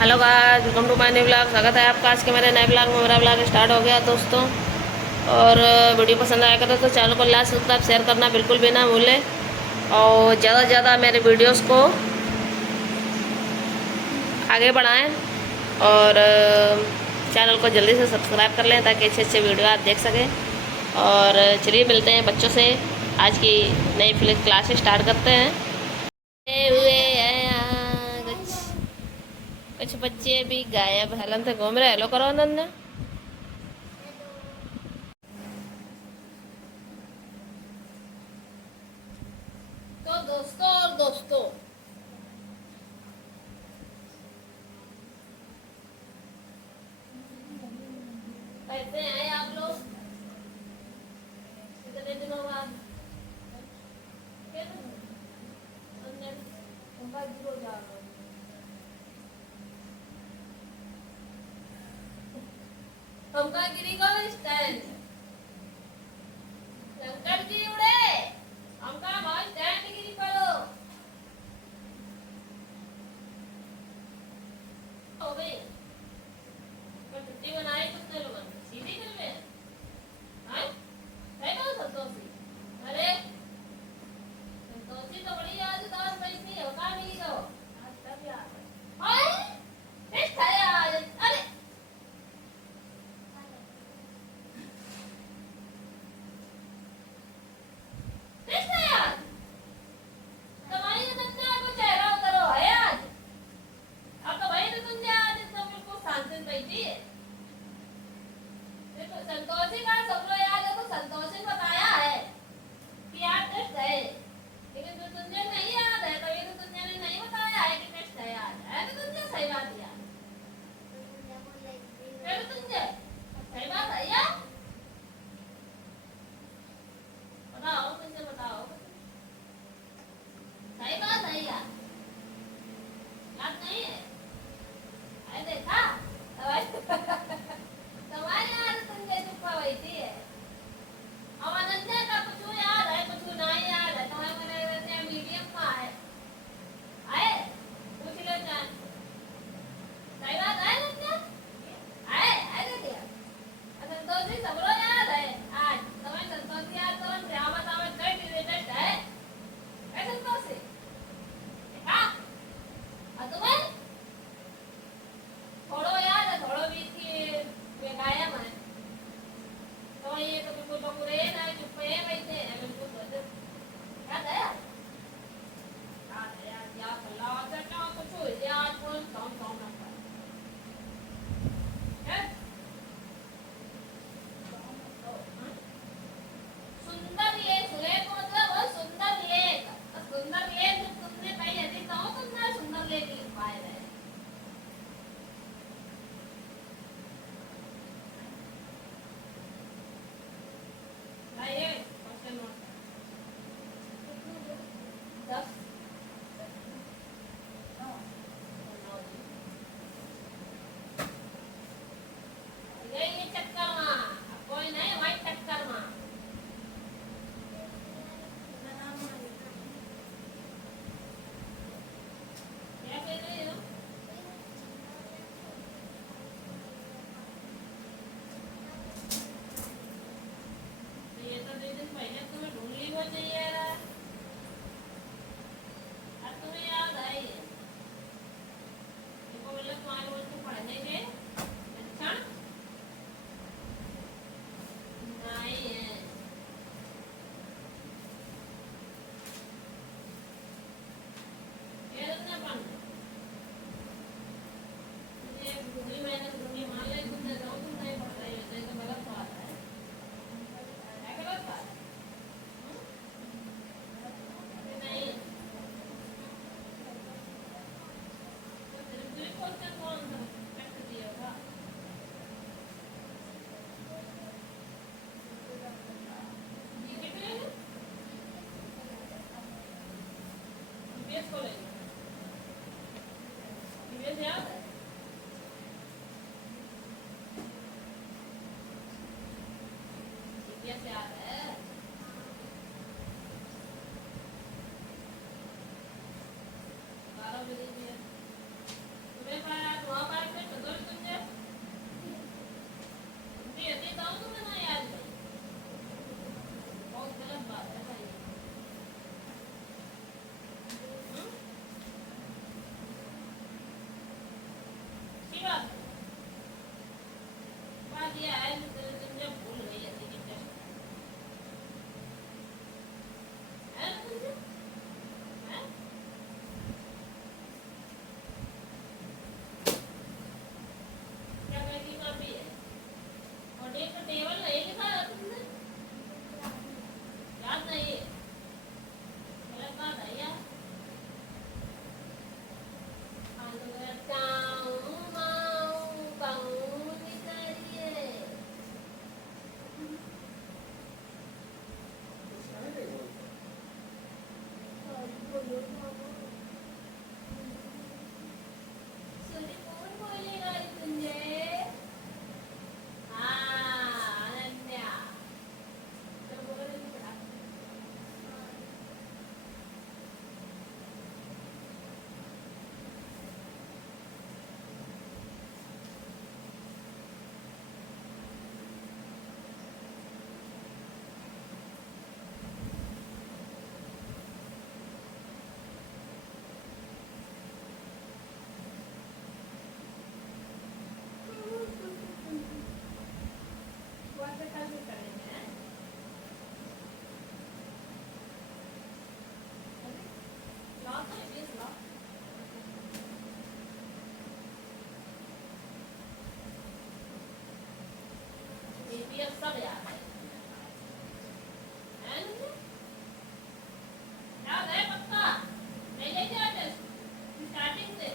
Hello guys, welcome to my new blog. स्वागत है आपका आज के मेरे नए ब्लॉग में। मेरा ब्लॉग स्टार्ट हो गया दोस्तों। और वीडियो पसंद आया करे तो चैनल को लाइक सब्सक्राइब शेयर करना बिल्कुल भी ना भूलें। और ज़्यादा से ज़्यादा मेरे वीडियोस को आगे बढ़ाएं और चैनल को जल्दी से सब्सक्राइब कर लें ताकि अच्छे अच्छे वीडियो आप देख सकें। और चलिए मिलते हैं बच्चों से। आज की नई फिल्म क्लास स्टार्ट करते हैं। हुए हैं यहाँ कुछ बच्चे भी गायब हलन से घूम रहे। हेलो करो अनन्या। तो दोस्तों और दोस्तों, कैसे हैं आप लोग? कितने दिनों बाद हमका गिरी को स्टैंड शंकर जी उड़े हमका बहुत स्टैंड गिरी पड़ो हो गई। पर छुट्टी बनाई कितने लोगों ने? सीधी कर में हां है ना संतोषी। अरे संतोषी तो बड़ी आज 10 पैसे होगा मिली तो आज तक याद है। ओए टेस्ट है आज। अरे टेस्ट है आज। तुम्हारी नन्ना को चेहरा उतरो है आज। अब तो भाई तो तुमने आज तो बिल्कुल शांति बैठी है। देखो संतोषी का सब लोग याद है तो संतोषी ने बताया है कि आज टेस्ट है। लेकिन जो तुझे नहीं याद है तभी तो तुझे ने नहीं बताया है कि टेस्ट है आज। है तो तुझे सही बात दिया है तो तुझे सही बात है यार। बताओ मुझे बताओ सही बात है यार। याद नहीं है? अरे देखा तुम्हारी याद तुझे चुप्पा बैठी है। अब अनन्या का कुछ याद है कुछ नहीं याद है। तो मेरे मीडियम का है आए पूछ लो जान। सही बात है अनन्या आए आए देखिए संतोषी सबरो याद है आज। तुम्हें संतोषी याद तो क्या बताओ कई रिलेटेड है ऐ संतोषी देखा और तुम्हें थोड़ो याद है थोड़ो भी थी वे गायब है। तो ये तो बिल्कुल बकुरे ना चुप है बैठे हैं बिल्कुल तो याद है याद है याद अल्लाह से क्या कुछ हो जाए आज कौन कौन कौन ना है। सुंदर लेख सुलेख मतलब सुंदर लेख। सुंदर लेख जब तुमने पढ़ी थी तो तुमने सुंदर लेख लिख पाए रहे। भाई ये क्वेश्चन नोट 10 ये चक्कर में कोई नहीं भाई चक्कर में क्या कह रहे हो? ये तो 2 दिन पहले तुम्हें ढूंढ ली हो चाहिए यार। अब तुम्हें याद है ये देखो मतलब तुम्हारे रोज को पढ़ने के अच्छा नहीं है। ये तुमने पढ़ ये ढूंढी मैंने ढूंढी मान ले तुम दे दो तुम नहीं पढ़ रही हो तो गलत बात है। है गलत बात नहीं तो फिर भी क्वेश्चन कौन सा टेस्ट दिया होगा? जीके पे लेंगे ईवीएस को लेंगे ईवीएस याद है? ईवीएस याद है? तुम्हें सच्ची बात है। बात ये है तुम जब भूल गई ऐसी चीजें है ना तुमसे है क्या कहती काफी है और डेट का टेबल नहीं लिखा है तुमने याद नहीं है गलत बात है यार सब याद है याद है पक्का नहीं लेके आते स्टार्टिंग से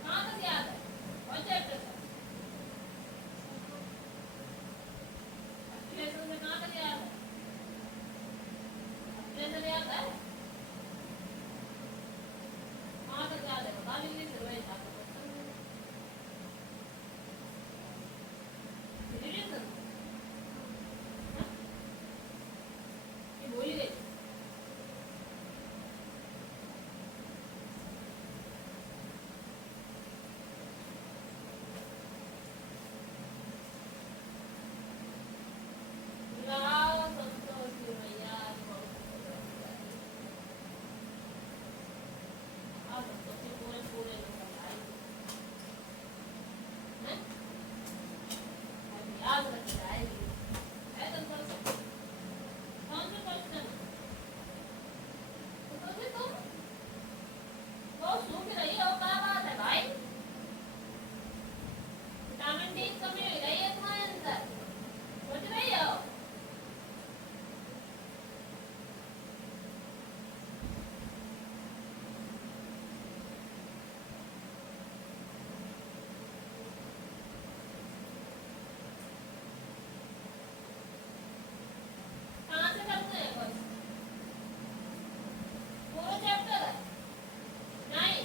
कहाँ तक याद है कौन चैप्टर से लेसन से कहाँ तक याद है लेसन याद है कहाँ तक याद है बता दीजिए फिर वही था बोली गई याद रख जाएगी है तो कौन सा क्वेश्चन तो तुम बहुत सूख रही हो क्या बात है भाई विटामिन डी की कमी हो गई है तुम्हारे अंदर सोच रही हो कहाँ से करते हैं क्वेश्चन पूरा चैप्टर है नहीं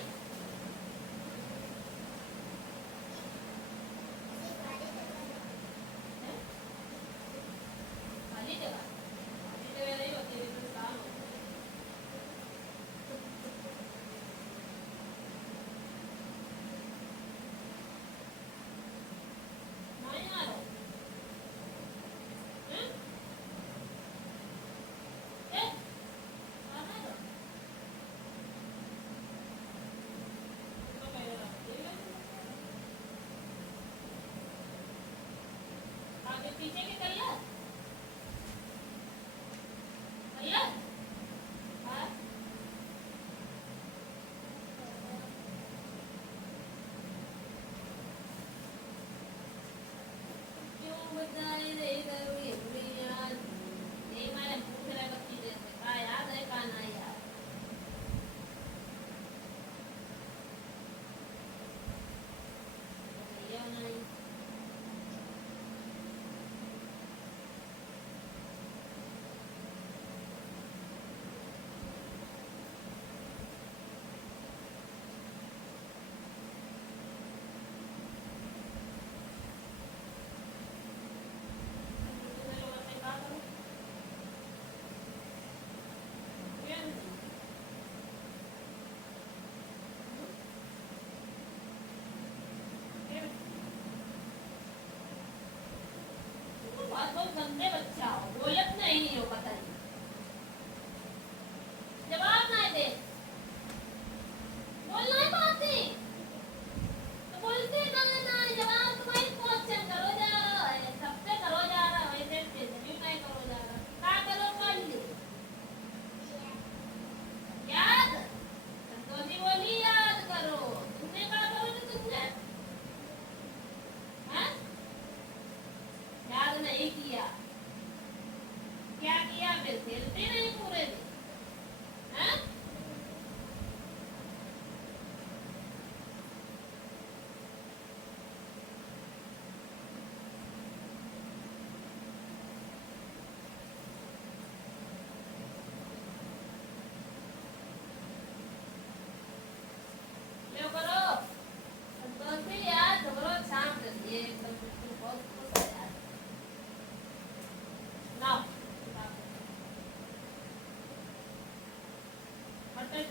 खाली जगह नहीं होती है बिल्कुल काम होता है नहीं आ रहा हैं आना है तो मेरे आगे पीछे के कर लो हाँ क्यों बताए नहीं करूँगी याद नहीं मैंने पूछ रहा कब चीजें से कहा याद है कहा ना याद भैया नहीं दूसरे लोगों से कहा करो क्या नहीं क्या तुम बात बहुत गंदे बच्चा हो बोलत नहीं हो पता नहीं जवाब नहीं दे बोलना ही बात नहीं तो बोल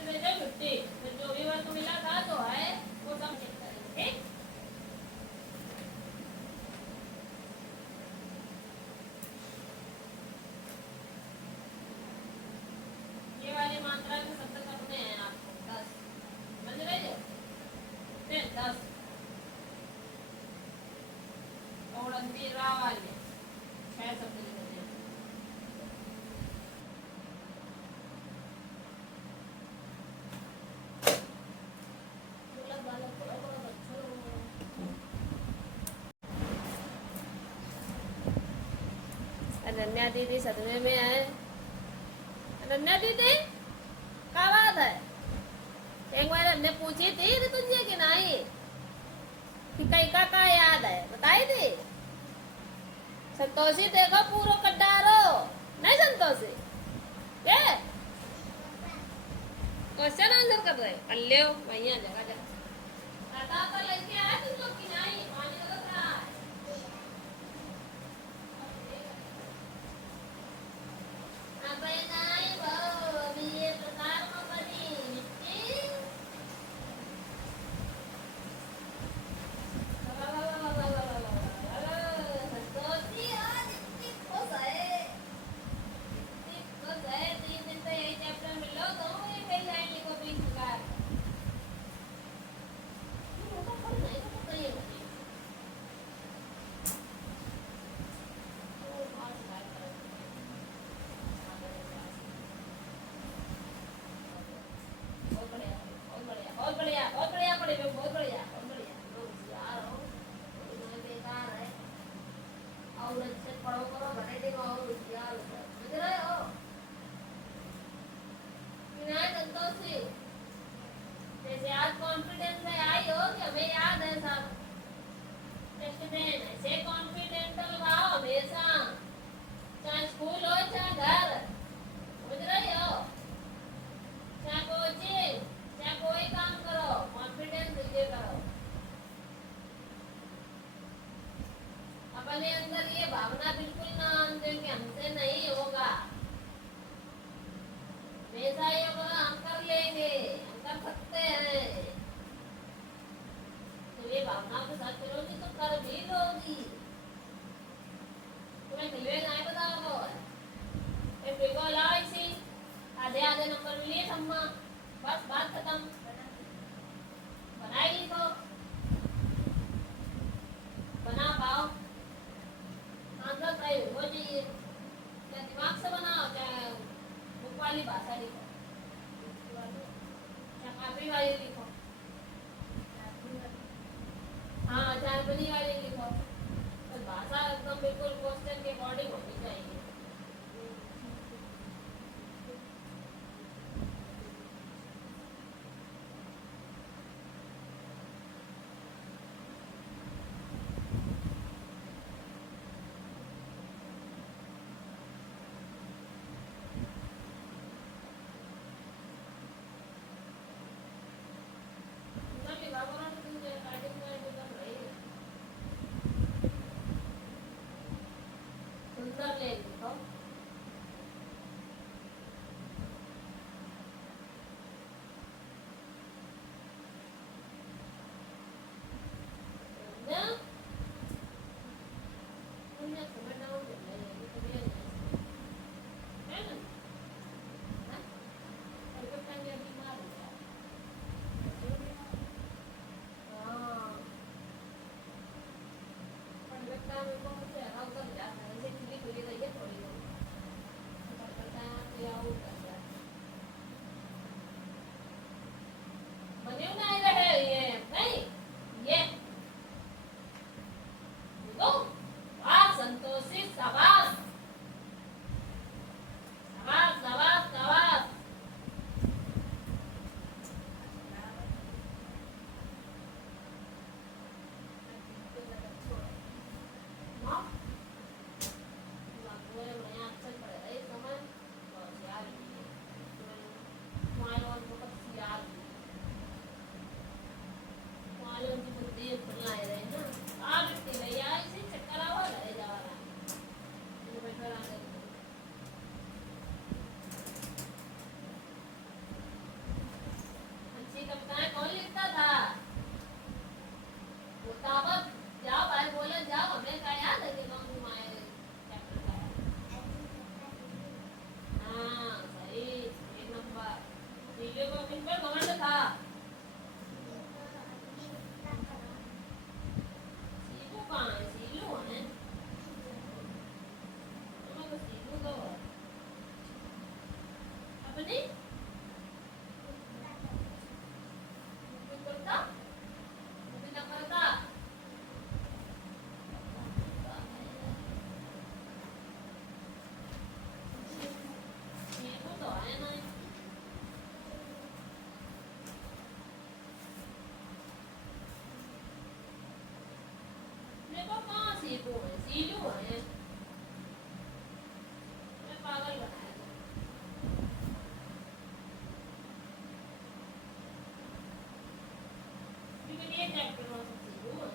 ले जाओ छुट्टी, फिर जो भी वर्क मिला था तो है वो सब चेक करेंगे, ठीक? ये वाली मात्रा के शब्द करने हैं आपको 10, समझ रहे हो? फिर 10 और रा वाले 6 शब्द लिखने हैं। अनन्या दीदी सदमे में है। अनन्या दीदी क्या बात है? एक बार हमने पूछी थी तुझे कि नहीं कि कई का याद है, बताई थी। संतोषी देखो पूरा कड्डारो नहीं संतोषी के क्वेश्चन आंसर कर रहे अल्ले वही आ जगह जा दादा तो लेके आए तुम लोग की नहीं पानी लग रहा है। अब नहीं वो अभी ये प्रकार में बनी मिट्टी संतोषी आज इतनी खुश है, इतनी खुश है। 3 दिन से यही चैप्टर मिलो तो ये कई लाइन लिखो 20 का नहीं तो पता ही है मुझे। बहुत बढ़िया बहुत बढ़िया बहुत बढ़िया बहुत बढ़िया पढ़े हो, बहुत बढ़िया बहुत बढ़िया। लोग यार हो तुम्हें बेकार है और अच्छे पढ़ो करो घने दिन और यार समझ रहे हो कि नहीं संतोषी? जैसे आज कॉन्फिडेंस से आई हो कि हमें याद है सब टेस्ट देन, ऐसे कॉन्फिडेंटल रहो हमेशा, चाहे स्कूल हो चाहे घर, समझ रहे हो? चाहे कोचिंग चाहे कोई काम करो कॉन्फिडेंस दीजिए करो। अपने अंदर ये भावना बिल्कुल ना आने कि हमसे नहीं होगा, हमेशा ये बोला हम कर लेंगे हम कर सकते हैं। तो ये भावना के साथ चलोगी तो कर भी लोगी। तुम्हें खिलवेगा नहीं बताओ एक बिल्कुल लाओ इसी आधे आधे नंबर मिलिए सम्मा, बस बात खत्म। बनाई लिखो बना पाओ आंसर सही हो चाहिए, चाहे दिमाग से बनाओ चाहे बुक वाली भाषा लिखो, चाहे कापी वाली लिखो, हाँ चाहे बनी वाली लिखो, तो भाषा एकदम बिल्कुल क्वेश्चन के अकॉर्डिंग होनी चाहिए। सुंदर ले लिखो बने नहीं रहे ये नहीं ये देखो वाह संतोषी शाबाश शाबाश शाबाश शाबाश। सीपू है, सीलू है, मैं पागल बनाया था। लेकिन ये चैप्टर में सब सीलू है,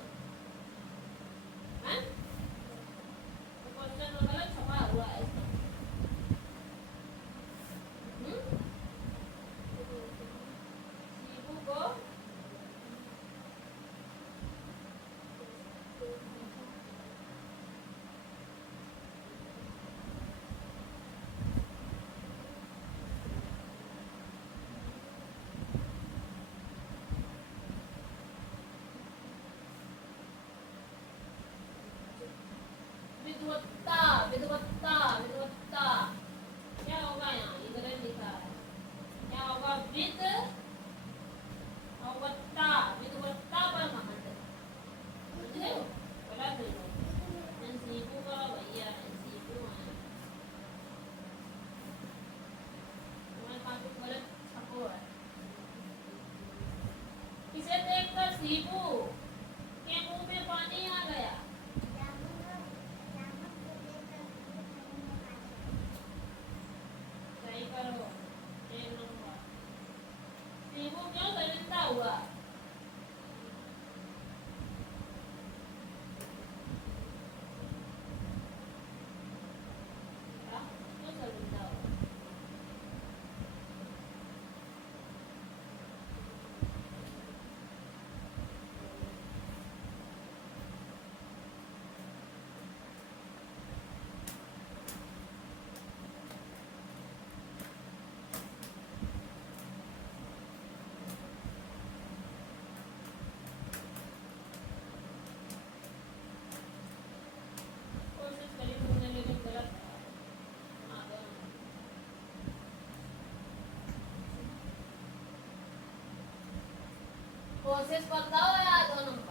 हैं? तो क्वेश्चन में गलत छपा हुआ है इसका। सीपू को विद्वत्ता, विद्वत्ता, विद्वत्ता, क्या होगा यहाँ? इधर लिखा है, क्या होगा? विद्वत्ता, विद्वत्ता पर महंत, समझे हो? गलत है वो। सीपू का भैया है, सीपू है, तुम्हारे पास तो गलत छपो है। इसे देखकर सीपू के मुंह में पानी आ गया। सही करो, एक नंबर। सीपू क्यों शर्मिंदा हुआ? क्यों शर्मिंदा हुआ? कोशिश करी तुमने, लेकिन गलत आ गया। कोशिश करता हो या 2 नंबर?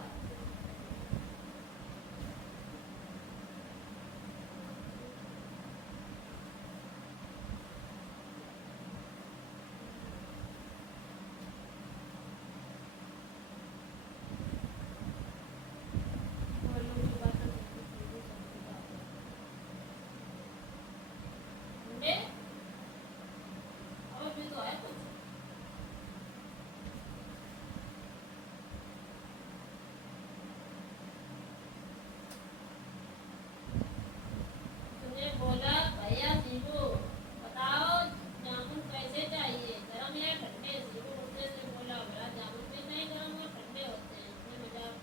बोलो की बात है, समझे? और भी तो है कुछ। तुमने बोला भैया सीपू बताओ जामुन कैसे चाहिए, गरम या ठंडे? सीपू गुस्से से बोला, भला जामुन भी नहीं गरम और ठंडे होते हैं, इसमें मजाक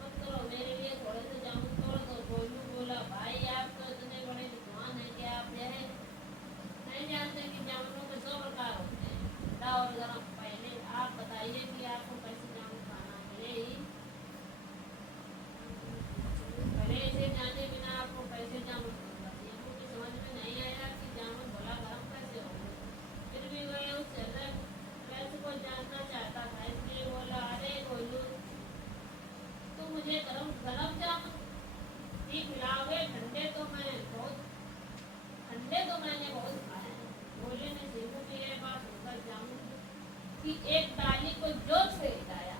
मत करो, मेरे लिए थोड़े से जामुन तोड़ दो। गोलू बोला, भाई आप तो इतने बड़े विद्वान हैं कि आप यह नहीं जानते कि जामुनों के 2 प्रकार होते हैं, ठंडा और गरम। पहले आप बताइए कि आपको कैसे जामुन खाना है, यही भले इसे जाने बिना आपको कैसे जामुन दूंगा। सीपू की समझ में नहीं आया कि जामुन भला गरम कैसे होंगे, फिर भी वह उस रहस्य को जानना चाहता था, इसलिए बोला, अरे गोलू तुम मुझे गरम गरम जामुन भी खिलाओगे? ठंडे तो मैंने बहुत खाए हैं। गोले ने सीपू की यह बात सुनकर जामुन की एक डाली को जोर से हिलाया।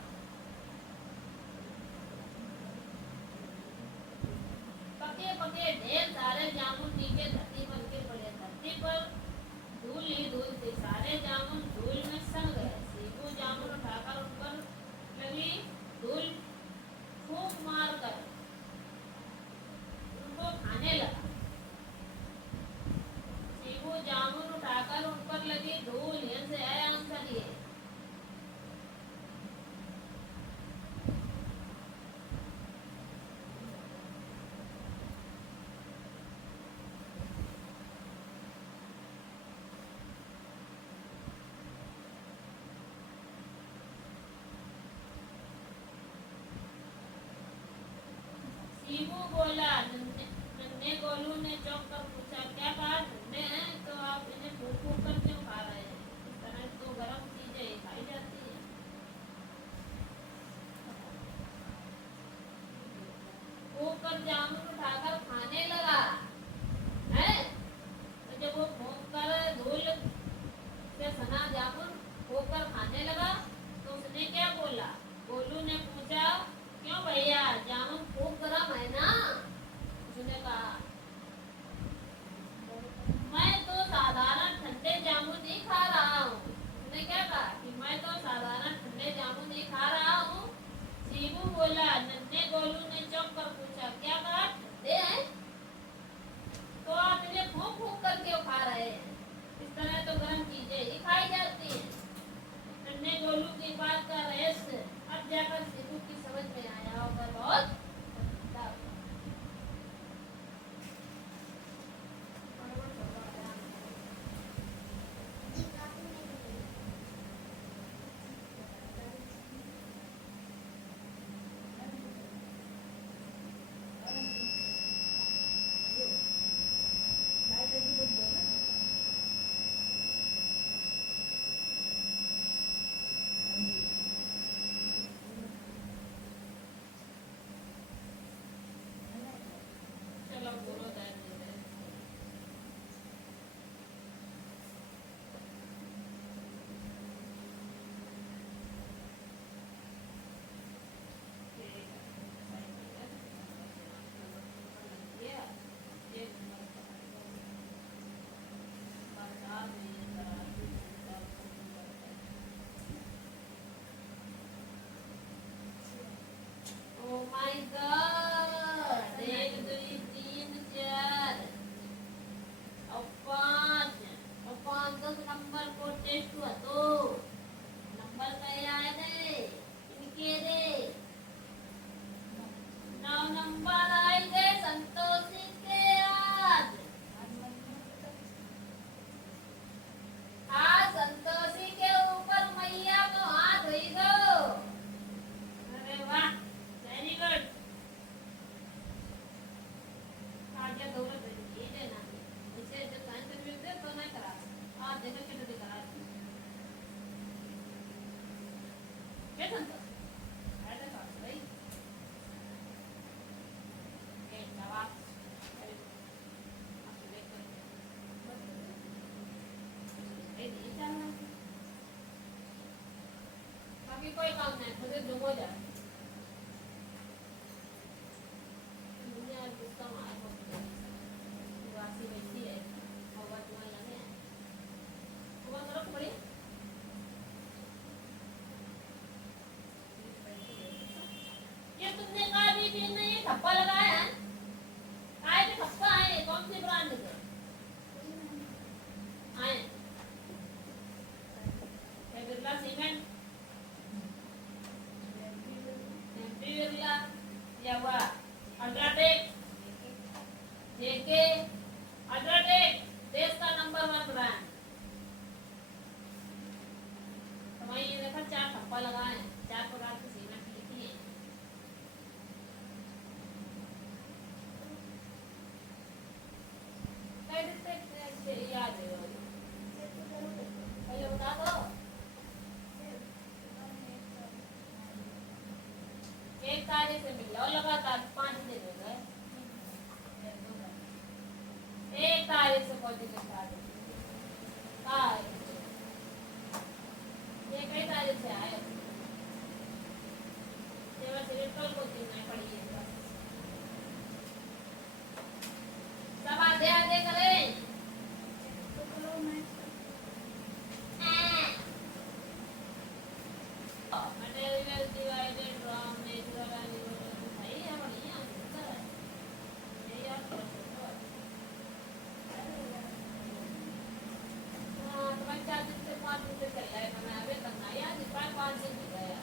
पके पके ढेर सारे जामुन नीचे धरती पर गिर पड़े। धरती पर धूल ही धूल थी, सारे जामुन धूल में सम गए। सीपू जामुन उठाकर उन पर लगी धूल फूंक मारकर उनको खाने लगा। सीपू जामुन उठाकर उन पर लगी धूल, यहाँ से है आंसर ये। सीपू बोला। नन्हे गोलू ने चौंक कर पूछा, क्या कहा? ठंडे हैं तो आप इन्हें फूंक फूंक कर क्यों खा रहे हैं? इस तरह तो गर्म चीजें खाई जाती हैं। फूंक कर जामुन उठाकर खाने लगा है। तो जब वो फूंक कर धूल से सना जामुन फूंक कर खाने लगा तो उसने क्या बोला? गोलू ने पूछा, क्यों भैया, जामुन खूब गर्म है ना? उसने कहा, मैं तो साधारण ठंडे जामुन नहीं खा रहा हूँ। उसने क्या कहा कि मैं तो साधारण ठंडे जामुन नहीं खा रहा हूँ। शिबू बोला। नन्हे गोलू ने चौंक कर पूछा, क्या कहा, ठंडे हैं? तो आप इन्हें फूंक फूंक कर क्यों खा रहे हैं? इस तरह तो गर्म चीजें ही खाई जाती हैं। नन्हे गोलू की बात का रहस्य अब जाकर शिबू की समझ में आया होगा। बहुत चलो बोलो दादी। Oh my God! एक दुई तीन चार और पाँच 10 नंबर को टेस्ट हुआ तो नंबर कहे आए थे इनके दे 9 नंबर आए थे संतोषी के आज। आज संतोषी के ऊपर मैया को हाथ धोई दो। अरे वाह, वेरी गुड। आगे दौलत ये देना इसे जब साइन करके दे तो नहीं करा। आज देखो कितना दिखा क्या संतोष ऐसे बात भाई ये नवाब अरे आप देख ए नहीं जाना बाकी कोई काम नहीं खुद ही हो जाए। दुनिया गुस्सा मार होती है वासी वैसी है हवा धुआं लगे हुआ तरफ पड़ी। ये तुमने कहा भी कि नहीं ठप्पा लगाया है? काय के ठप्पा है? कौन सी ब्रांड के आए? ये बिरला सीमेंट, एमपी बिरला या हुआ अल्ट्राटेक, जेके अल्ट्राटेक देश का नंबर 1 ब्रांड। तो वही ये देखा 4 ठप्पा लगाए हैं, 4 प्रकार की सीमेंट लिखी है। याद है पहले बता दो। 1 तारीख से मिल जाओ लगातार 5 दिन हो गए। 1 तारीख से पहुंचे ये कई तारीख से आए कल को दिन में पड़ी है सब आधे आधे करें material divided from natural element सही है बढ़िया है यही आप हाँ तो 4 दिन से 5 दिन से चल रहा है मैं अभी करना यार 5 दिन हो गया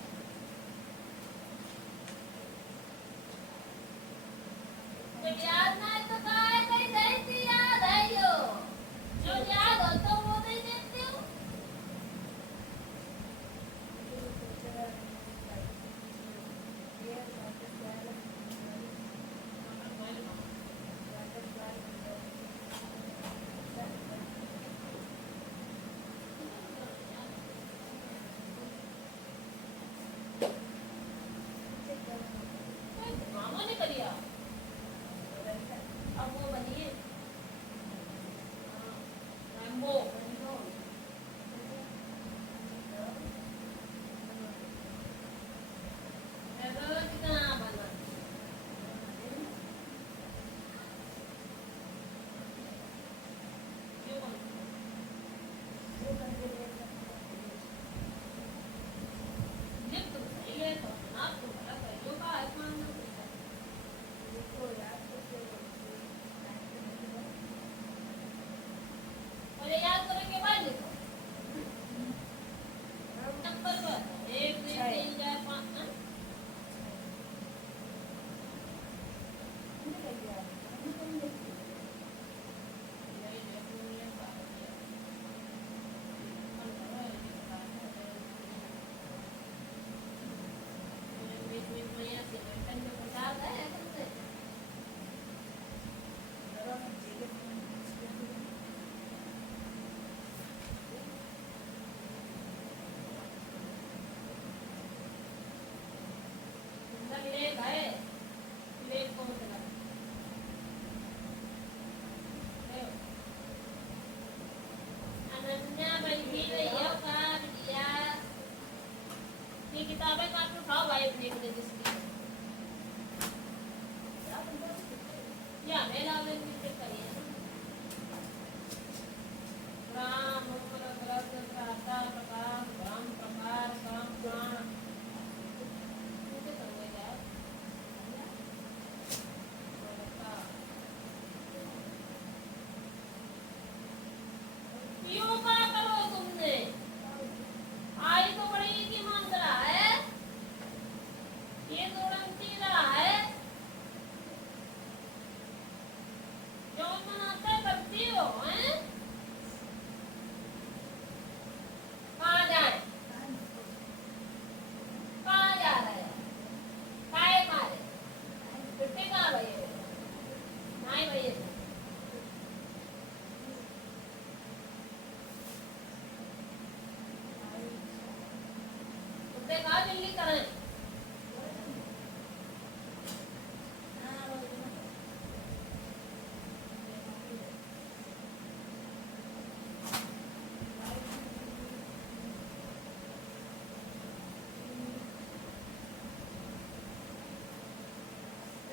अनन्या बैठी भैया काट दिया ये किताबें काट के उठाओ भाई अपने को जिसकी या मेला में किसे करिए राम उपर ग्रह प्राता प्रकाश राम प्रकार काम प्राण किसे करोगे यार क्यों क्या करो तुमने आई तो बड़ी की मान रहा है ये तो रंगती रहा है क्यों मनाते करती हो हैं कहाँ जाए कहाँ जा रहे हैं काहे मारे छुट्टी कहाँ भैया नहीं भैया कुत्ते कहाँ बिल्ली करें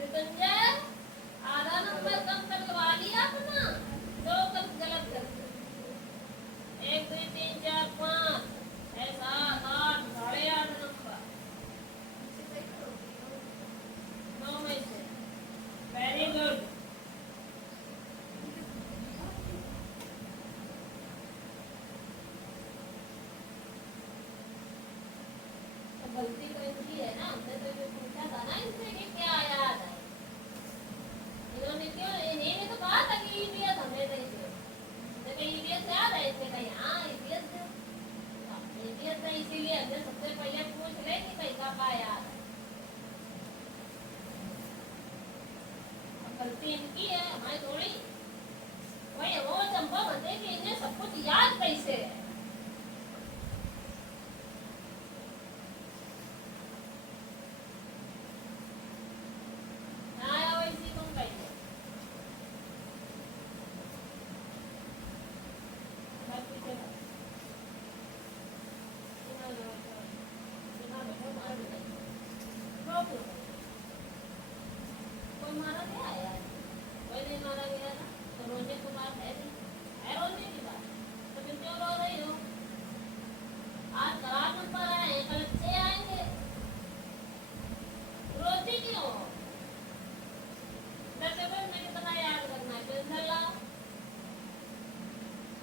संजय आधा नंबर कम करवा लिया अपना दो कम गलत कर 1 2 3 4 5 6 7 8 8.5 नंबर 9 में से वेरी गुड गलती तो इनकी है ना हमने तो जो पूछा था ना इनसे कि क्या याद है इन्होंने क्यों इन्हीं ने तो कहा था कि ईवीएस हमें नहीं दे तो कहीं ईवीएस याद है इससे कहीं हाँ ईवीएस दे ईवीएस है इसीलिए हमने सबसे पहले पूछ ले कि कहीं का याद है अब गलती इनकी है हमारी थोड़ी वही वो संभव है कि इन्हें सब कुछ याद कैसे है कोई मारा गया यार कोई नहीं मारा गया ना तो रोने को बात है नहीं है रोने की बात तो फिर क्यों रो रही हो आज खराब नंबर आए कल अच्छे आएंगे रोती क्यों हो दस में कितना याद करना है पेंसिल लाओ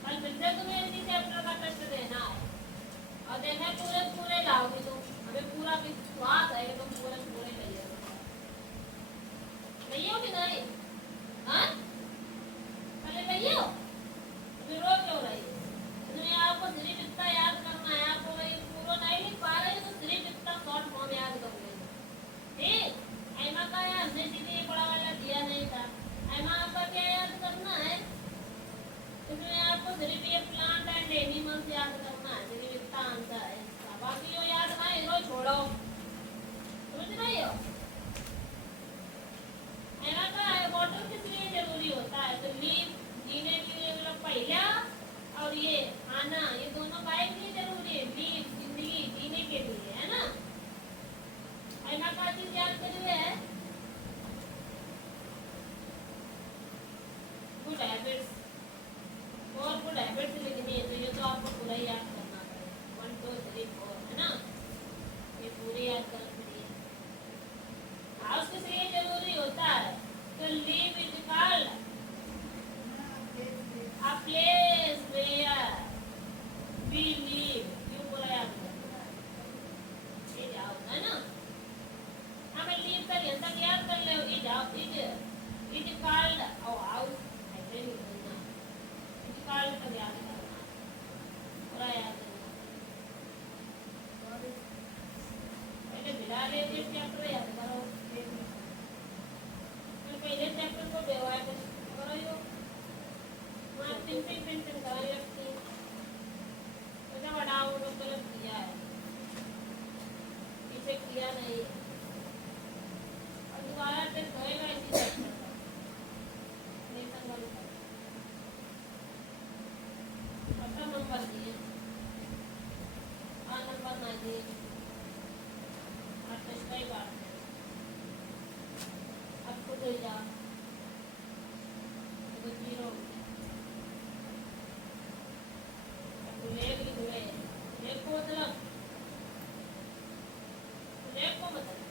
कल फिर से तुम्हें इसी चैप्टर का टेस्ट देना है और देखना पूरे पूरे लाओगी तुम हमें पूरा विश्वास है कि तुम पूरे पूरे करिए नहीं हो कि नहीं हाँ पहले नहीं हो फिर रो क्यों रही तुम्हें आपको सिर्फ इतना याद करना है आपको वही पूरा नहीं लिख पा रहे तो सिर्फ इतना शॉर्ट फॉर्म याद कर लेना ठीक ऐमा का यार हमने सीधे बड़ा वाला दिया नहीं था ऐमा आपका क्या याद करना है इसमें आपको सिर्फ ये प्लांट एंड एनिमल्स याद करना है सिर्फ इतना आंसर है बाकी जो याद ना इनको छोड़ो समझ रही हो ऐना का है वाटर किस लिए जरूरी होता है तो लीव जीने के लिए मतलब पहला और ये आना ये दोनों काहे के लिए जरूरी है लीव जिंदगी जीने के लिए है ना ऐना का चीज याद करिए है गुड हैबिट्स और गुड हैबिट्स लिखनी है तो ये तो आपको पूरा याद करना पड़ेगा 1 2 3 4 है ना ये पूरी याद करनी है हाउस किस लिए जरूरी होता है तो live is called a place where we live क्यों पूरा याद करना ये जाओ है ना हमें लिव का तक याद कर ले इज कॉल्ड और हाउस ऐसे नहीं बोलना इज कॉल्ड का याद करना पूरा याद करना पहले बिना ले ये चैप्टर याद करो फिर पहले चैप्टर को डिवाइड करो यो मैं प्रिंटिंग कर रखती तो जब हटाओ तो गलत किया है इसे किया नहीं और दोबारा टेस्ट होएगा इसी चैप्टर का नहीं संभल खत्म दे आप तो कई बार आपको दे जा तो जीरो आपको लेग लिख ले लेग को मतलब लेग को मतलब